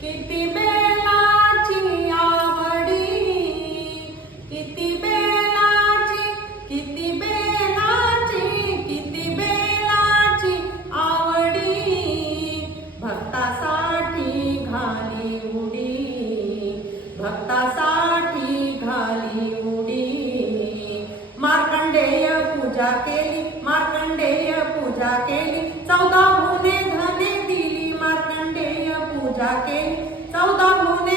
किती बेलाची आवडी, किती बेलाची, किती बेलाची, किती बेलाची आवडी, भक्तासाठी घाली उडी, भक्तासाठी घाली उडी. मार्कंडेय पूजा केली, मार्कंडेय पूजा केली, 14 भुवने धने दिली. मार्कंडेय पूजा केली, 14 भुवने